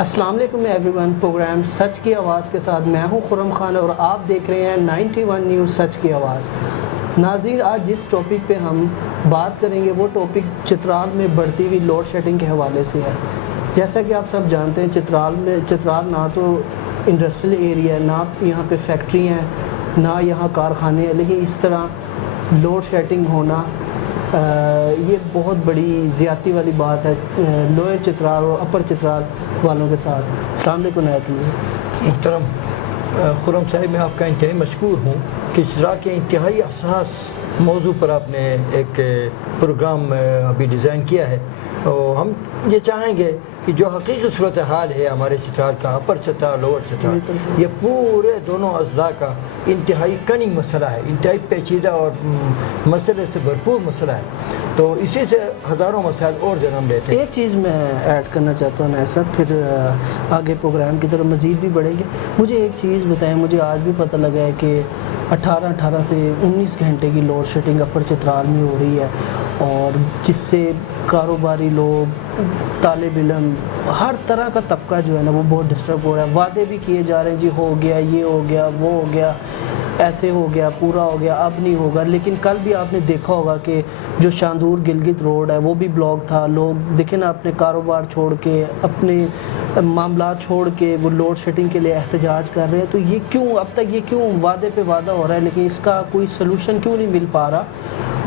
السلام علیکم every one, programme سچ کی آواز کے ساتھ میں ہوں خرم خان اور آپ دیکھ رہے ہیں 91 نیوز سچ کی آواز۔ ناظرین، آج جس ٹاپک پہ ہم بات کریں گے وہ ٹاپک چترال میں بڑھتی ہوئی لوڈ شیڈنگ کے حوالے سے ہے۔ جیسا کہ آپ سب جانتے ہیں چترال نہ تو انڈسٹریل ایریا ہے، نہ یہاں پہ فیکٹری ہیں، نہ یہاں کارخانے ہیں، لیکن اس طرح لوڈ شیڈنگ ہونا یہ بہت بڑی زیادتی والی بات ہے لوئر چترال اور اپر چترال والوں کے ساتھ۔ السلام علیکم نیت اللہ۔ محترم خرم صاحب، میں آپ کا انتہائی مشکور ہوں کہ چترال کے انتہائی حساس موضوع پر آپ نے ایک پروگرام ابھی ڈیزائن کیا ہے، اور ہم یہ چاہیں گے کہ جو حقیقی صورتحال ہے ہمارے چترال کا، اپر چترال لوور چترال، یہ پورے دونوں اضلاع کا انتہائی کننگ مسئلہ ہے، انتہائی پیچیدہ اور مسئلے سے بھرپور مسئلہ ہے، تو اسی سے ہزاروں مسائل اور جنم لیتے ہیں۔ ایک چیز میں ایڈ کرنا چاہتا ہوں ایسا، پھر آگے پروگرام کی طرف مزید بھی بڑھیں گے۔ مجھے ایک چیز بتائیں، مجھے آج بھی پتہ لگا ہے کہ 18 سے 19 گھنٹے کی لوڈ شیڈنگ اپر چترال میں ہو رہی ہے، اور جس سے کاروباری لوگ، طالب علم، ہر طرح کا طبقہ جو ہے نا وہ بہت ڈسٹرب ہو رہا ہے۔ وعدے بھی کیے جا رہے ہیں، جی ہو گیا، یہ ہو گیا، وہ ہو گیا، ایسے ہو گیا، پورا ہو گیا، اب نہیں ہوگا۔ لیکن کل بھی آپ نے دیکھا ہوگا کہ جو شاندور گلگت روڈ ہے وہ بھی بلاک تھا۔ لوگ دیکھیں نا اپنے کاروبار چھوڑ کے، اپنے معاملات چھوڑ کے وہ لوڈ شیڈنگ کے لیے احتجاج کر رہے ہیں۔ تو یہ کیوں اب تک یہ کیوں وعدے پہ وعدہ ہو رہا ہے لیکن اس کا کوئی سلوشن کیوں نہیں مل پا رہا؟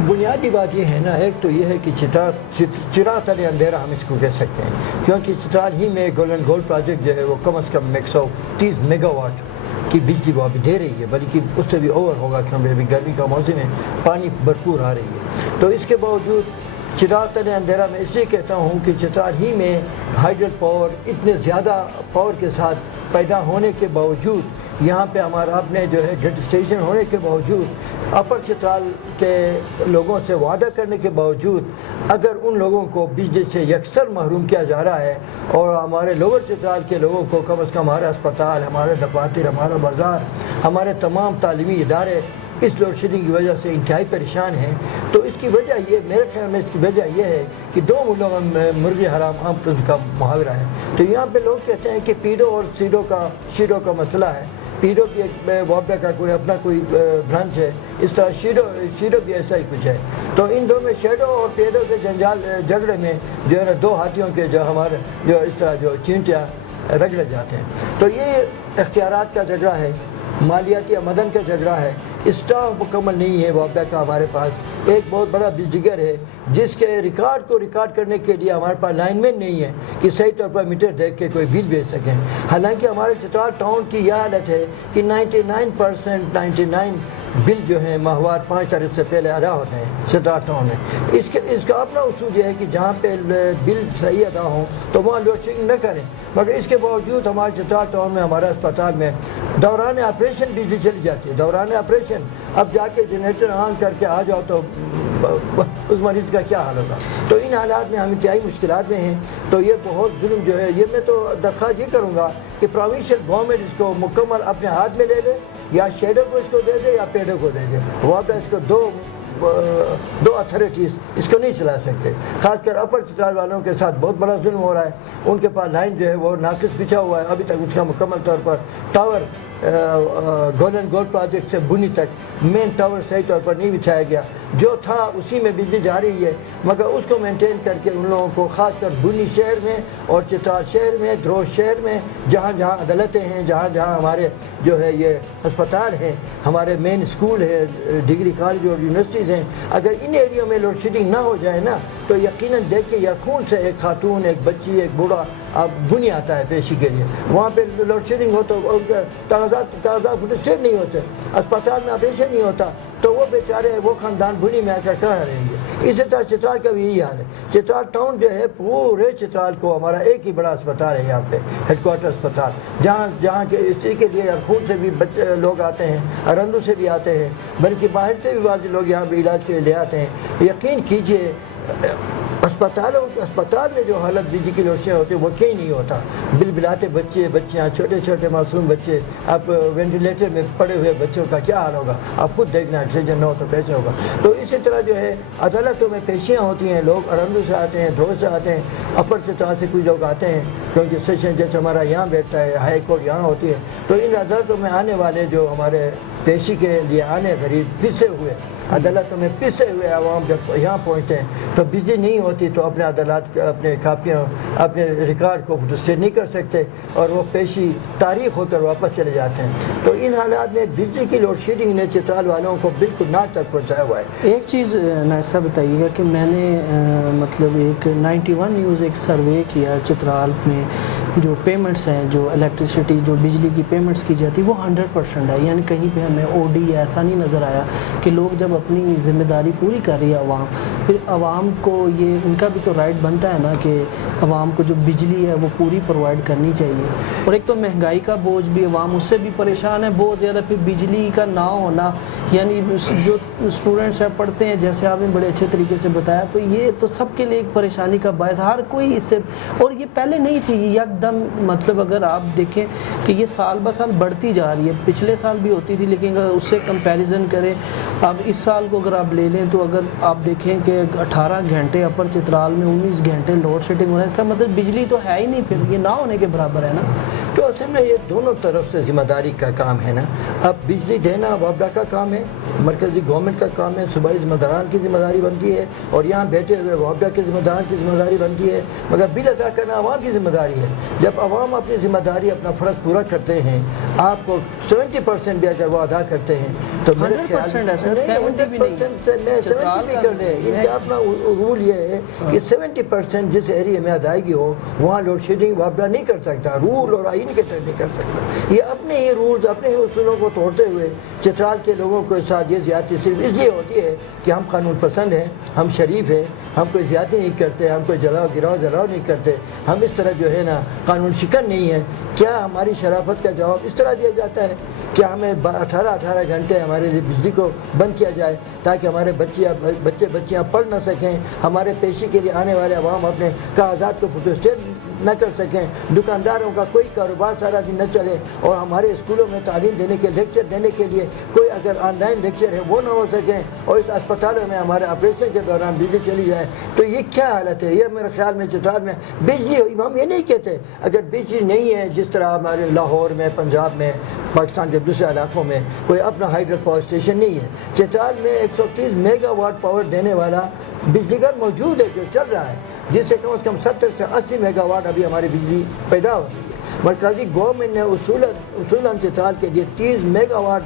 بنیادی بات یہ ہے نا، ایک تو یہ ہے کہ چراغ تلے اندھیرا ہم اس کو کہہ سکتے ہیں، کیونکہ چترال ہی میں گولڈن گولڈ پروجیکٹ جو ہے وہ کم از کم 130 میگا واٹ کی بجلی وہ ابھی دے رہی ہے، بلکہ اس سے بھی اوور ہوگا کیونکہ ابھی گرمی کا موسم ہے، پانی بھرپور آ رہی ہے۔ تو اس کے باوجود چراغ تلے اندھیرا میں اس لیے کہتا ہوں کہ چترال ہی میں ہائیڈل پاور اتنے زیادہ پاور کے ساتھ پیدا ہونے کے باوجود، یہاں پہ ہمارا اپنے جو ہے گریڈ اسٹیشن ہونے کے باوجود، اپر چترال کے لوگوں سے وعدہ کرنے کے باوجود، اگر ان لوگوں کو بجلی سے یکسر محروم کیا جا رہا ہے، اور ہمارے لوور چترال کے لوگوں کو کم از کم ہمارے اسپتال، ہمارے دفاتر، ہمارا بازار، ہمارے تمام تعلیمی ادارے اس لوڈ شیڈنگ کی وجہ سے انتہائی پریشان ہیں، تو اس کی وجہ یہ، میرے خیال میں اس کی وجہ یہ ہے کہ دو ملکوں میں مرغی حرام عام کا محاورہ ہے۔ تو یہاں پہ لوگ کہتے ہیں کہ پیڈو اور شیڈو کا مسئلہ ہے۔ پیڈو بھی ایک وابڈا کا کوئی اپنا کوئی برانچ ہے، اس طرح شیڈو بھی ایسا ہی کچھ ہے۔ تو ان دونوں میں شیڈو اور پیڈو کے جھگڑے میں جو ہے نا دو ہاتھیوں کے جو ہمارے جو اس طرح جو چینٹیاں رگڑے جاتے ہیں۔ تو یہ اختیارات کا جھگڑا ہے، مالیاتی آمدن کا جھگڑا ہے، اسٹاف مکمل نہیں ہے وابڈا کا ہمارے پاس۔ ایک بہت بڑا بجلیگر ہے جس کے ریکارڈ کو ریکارڈ کرنے کے لیے ہمارے پاس لائن مین نہیں ہے کہ صحیح طور پر میٹر دیکھ کے کوئی بل بھیج سکیں۔ حالانکہ ہمارے چترال ٹاؤن کی یہ حالت ہے کہ 99% بل جو ہیں ماہوار 5 تاریخ سے پہلے ادا ہوتے ہیں چترال ٹاؤن میں۔ اس کا اپنا اصول یہ ہے کہ جہاں پہ بل صحیح ادا ہوں تو وہاں لوڈ شیڈنگ نہ کریں، مگر اس کے باوجود ہمارے چترال ٹاؤن میں، ہمارے اسپتال میں دوران آپریشن بجلی چلی جاتی ہے۔ دوران آپریشن اب جا کے جنریٹر آن کر کے آ جاؤ تو اس مریض کا کیا حال ہوگا۔ تو ان حالات میں ہم انتہائی مشکلات میں ہیں۔ تو یہ بہت ظلم جو ہے، یہ میں تو درخواست یہ کروں گا کہ پروونشل گورنمنٹ اس کو مکمل اپنے ہاتھ میں لے لے، یا شیڈو کو اس کو دے دے یا پیڈو کو دے دے۔ وابڈا اس کو دو اتھارٹیز اس کو نہیں چلا سکتے۔ خاص کر اپر چترال والوں کے ساتھ بہت بڑا ظلم ہو رہا ہے، ان کے پاس لائن جو ہے وہ ناقص بچھا ہوا ہے، ابھی تک اس کا مکمل طور پر ٹاور گولڈن گولڈ پروجیکٹ سے بنی تک مین ٹاور صحیح طور پر نہیں بچھایا گیا۔ جو تھا اسی میں بجلی جا رہی ہے، مگر اس کو مینٹین کر کے ان لوگوں کو، خاص کر بنی شہر میں اور چترال شہر میں، دروز شہر میں، جہاں جہاں عدالتیں ہیں، جہاں جہاں ہمارے جو ہے یہ ہسپتال ہیں، ہمارے مین اسکول ہے، ڈگری کالج اور یونیورسٹیز ہیں، اگر ان ایریوں میں لوڈ شیڈنگ نہ ہو جائے نا تو یقیناً دیکھیں یا خون سے ایک خاتون، ایک بچی، ایک بوڑھا اب بنی آتا ہے پیشی کے لیے، وہاں پہ لوڈ شیڈنگ ہو تو کاغذات فوٹوسٹیٹ نہیں ہوتے، اسپتال میں آپریشن نہیں ہوتا، تو وہ بیچارے، وہ خاندان بنی میں آ کر کہاں رہیں گے۔ اسی طرح چترال کا بھی یہی حال ہے۔ چترال ٹاؤن جو ہے، پورے چترال کو ہمارا ایک ہی بڑا اسپتال ہے یہاں پہ، ہیڈ کوارٹر اسپتال، جہاں کے اس چیز کے لیے خون سے بھی لوگ آتے ہیں، ارندو سے بھی آتے ہیں، بلکہ باہر سے بھی بعض لوگ یہاں پہ علاج کے لیے لے آتے ہیں۔ یقین کیجئے اسپتال میں جو حالت بجلی کی لوڈ شیڈنگ ہوتی ہے وہ کہیں نہیں ہوتا. بلبلاتے بچیاں چھوٹے چھوٹے معصوم بچے, اب وینٹیلیٹر میں پڑے ہوئے بچوں کا کیا حال ہوگا آپ خود دیکھنا, آکسیجن نہ ہو تو کیسے ہوگا. تو اسی طرح جو ہے عدالتوں میں پیشیاں ہوتی ہیں, لوگ ارندو سے آتے ہیں, دھو سے آتے ہیں, اپر چترال سے کچھ لوگ آتے ہیں کیونکہ سیشن جج ہمارا یہاں بیٹھتا ہے, ہائی کورٹ یہاں ہوتی ہے. تو ان عدالتوں میں آنے والے جو ہمارے پیشی کے لیے آنے غریب پسے ہوئے عدالتوں میں پسے ہوئے عوام جب یہاں پہنچتے ہیں تو بجلی نہیں ہوتی تو اپنے عدالت اپنے کاپیاں اپنے ریکارڈ کو فوٹوسٹیٹ نہیں کر سکتے اور وہ پیشی تاریخ ہو کر واپس چلے جاتے ہیں. تو ان حالات میں بجلی کی لوڈ شیڈنگ نے چترال والوں کو بالکل ناک تک پہنچایا ہوا ہے. ایک چیز نائسا بتائیے گا کہ میں نے مطلب ایک 91 نیوز ایک سروے کیا چترال میں, جو پیمنٹس ہیں جو الیکٹریسٹی جو بجلی کی پیمنٹس کی جاتی وہ 100% ہے, یعنی کہیں پہ ہمیں او ڈی ایسا نہیں نظر آیا کہ لوگ جب اپنی ذمہ داری پوری کر رہی ہے عوام, پھر عوام کو یہ ان کا بھی تو رائٹ بنتا ہے نا کہ عوام کو جو بجلی ہے وہ پوری پرووائڈ کرنی چاہیے. اور ایک تو مہنگائی کا بوجھ بھی عوام اس سے بھی پریشان ہے بہت زیادہ, پھر بجلی کا نہ ہونا, یعنی جو اسٹوڈنٹس ہیں پڑھتے ہیں جیسے آپ نے بڑے اچھے طریقے سے بتایا, تو یہ تو سب کے لیے ایک پریشانی کا باعث, ہر کوئی اس سے, اور یہ پہلے نہیں تھی یک دم, مطلب اگر آپ دیکھیں کہ یہ سال بہ سال بڑھتی جا رہی ہے, پچھلے سال بھی ہوتی تھی لیکن اگر اس سے کمپیریزن کریں اب اس سال کو اگر آپ لے لیں تو اگر آپ دیکھیں کہ 18 گھنٹے اپر چترال میں 19 گھنٹے لوڈ شیڈنگ ہو رہا ہے, اس کا مطلب بجلی تو ہے ہی نہیں, پھر یہ نہ ہونے کے برابر ہے نا. تو اصل میں یہ دونوں طرف سے ذمہ داری کا کام ہے نا. اب بجلی دینا وابڈا کا کام ہے, مرکزی گورنمنٹ کا کام ہے, صوبائی ذمہ داران کی ذمہ داری بنتی ہے, اور یہاں بیٹھے ہوئے وابڈا کے ذمہ داران کی ذمہ داری بنتی ہے, مگر بل ادا کرنا عوام کی ذمہ داری ہے. جب عوام اپنی ذمہ داری اپنا فرض پورا کرتے ہیں, آپ کو 70% بھی اگر وہ ادا کرتے ہیں تو میرے خیال میں 70% بھی کر دیں. ان کا اپنا رول یہ ہے کہ 70% جس ایریے میں ادائیگی ہو وہاں لوڈ شیڈنگ وابڈا نہیں کر سکتا, رول اور آئین کے تحت نہیں کر سکتا. یہ اپنے ہی رولز اپنے ہی اصولوں کو توڑتے ہوئے چترال کے لوگوں کے ساتھ یہ زیادتی صرف اس لیے ہوتی ہے کہ ہم قانون پسند ہیں, ہم شریف ہیں, ہم کوئی زیادتی نہیں کرتے, ہم کوئی جلاؤ نہیں کرتے, ہم اس طرح جو ہے نا قانون شکن نہیں ہے. کیا ہماری شرافت کا جواب اس طرح دیا جاتا ہے کہ ہمیں 18 گھنٹے ہمارے لیے بجلی کو بند کیا جائے تاکہ ہمارے بچیاں پڑھ نہ سکیں, ہمارے پیشی کے لیے آنے والے عوام اپنے کاغذات کو فوٹوسٹیٹ نہ کر سکیں, دکانداروں کا کوئی کاروبار سارا دن نہ چلے, اور ہمارے اسکولوں میں تعلیم دینے کے لیکچر دینے کے لیے کوئی اگر آن لائن لیکچر ہے وہ نہ ہو سکیں, اور اس اسپتالوں میں ہمارے آپریشن کے دوران بجلی چلی جائے. تو یہ کیا حالت ہے؟ یہ میرے خیال میں چترال میں بجلی, ہم یہ نہیں کہتے اگر بجلی نہیں ہے جس طرح ہمارے لاہور میں, پنجاب میں, پاکستان کے دوسرے علاقوں میں کوئی اپنا ہائیڈرل پاور اسٹیشن نہیں ہے, چترال میں 130 میگا واٹ پاور دینے والا بجلی گھر موجود ہے جو چل رہا ہے, جس سے کم 70 سے 80 میگا واٹ ابھی ہماری بجلی پیدا ہوتی ہے. مرکزی گورنمنٹ نے اصولاً چترال کے لیے 30 میگا واٹ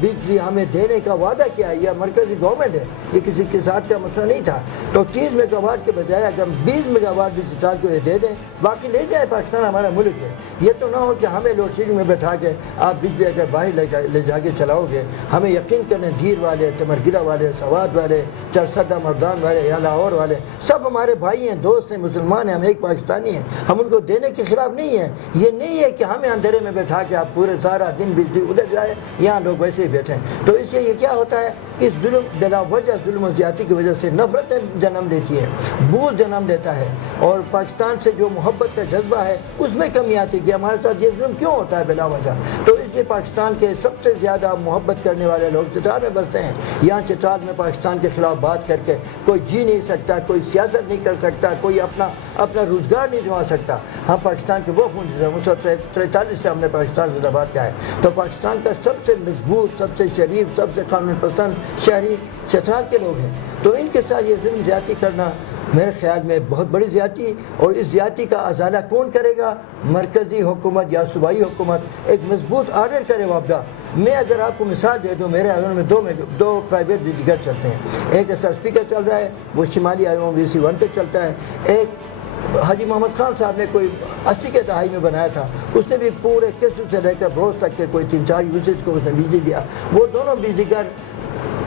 بجلی ہمیں دینے کا وعدہ کیا ہے. یہ مرکزی گورنمنٹ ہے, یہ کسی کے ساتھ کا مسئلہ نہیں تھا. تو 30 میگا واٹ کے بجائے اگر ہم 20 میگا واٹ بھی چترال کو یہ دے دیں, باقی لے جائے, پاکستان ہمارا ملک ہے. یہ تو نہ ہو کہ ہمیں لوڈ شیڈنگ میں بیٹھا کے آپ بجلی اگر باہر لے جا کے چلاؤ گے, ہمیں یقین کریں دھیر والے, تمرگرہ والے, سوات والے, چرسدہ مردان والے یا لاہور والے سب ہمارے بھائی ہیں, دوست ہیں, مسلمان ہیں, ہم ایک پاکستانی ہیں, ہم ان کو دینے کے خلاف نہیں ہیں. یہ نہیں ہے کہ ہمیں اندھیرے میں بیٹھا کے آپ پورے سارا دن بجلی ادھر جائے, یہاں لوگ ویسے ہی بیٹھیں. تو اس سے یہ کیا ہوتا ہے, اس ظلم بلا وجہ ظلم و زیادتی کی وجہ سے نفرتیں جنم دیتی ہے, بغض جنم دیتا ہے, اور پاکستان سے جو محبت کا جذبہ ہے اس میں کمی آتی ہے کہ ہمارے ساتھ یہ ظلم کیوں ہوتا ہے بلا وجہ. تو اس لیے پاکستان کے سب سے زیادہ محبت کرنے والے لوگ چترال میں بستے ہیں. یہاں چترال میں پاکستان کے خلاف بات کر کے کوئی جی نہیں سکتا, کوئی سیاست نہیں کر سکتا, کوئی اپنا روزگار نہیں جما سکتا. ہم پاکستان کے وہ خون سے 1943 سے ہم نے پاکستان زندہ باد کا ہے. تو پاکستان کا سب سے مضبوط, سب سے شریف, سب سے قانون پسند شہری چترال کے لوگ ہیں. تو ان کے ساتھ یہ ظلم زیادتی کرنا میرے خیال میں بہت بڑی زیادتی, اور اس زیادتی کا ازالہ کون کرے گا؟ مرکزی حکومت یا صوبائی حکومت ایک مضبوط آرڈر کرے وابڈا. میں اگر آپ کو مثال دے دوں, میرے ایوان میں دو پرائیویٹ بجلی گھر چلتے ہیں. ایک ایسا اسپیکر چل رہا ہے, وہ شمالی ایوان VC1 پہ چلتا ہے. ایک حاجی محمد خان صاحب نے کوئی 80 کے دہائی میں بنایا تھا, اس نے بھی پورے کیسو سے لے کر بروز تک کے کوئی 3-4 یوزز کو اس نے بجلی دیا. وہ دونوں بجلی گھر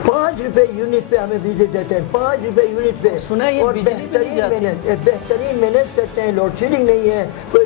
5 روپے یونٹ پہ ہمیں بجلی دیتے ہیں, 5 روپے یونٹ پہ, اور بہترین مینیج کرتے ہیں, لوڈ شیڈنگ نہیں ہے, کوئی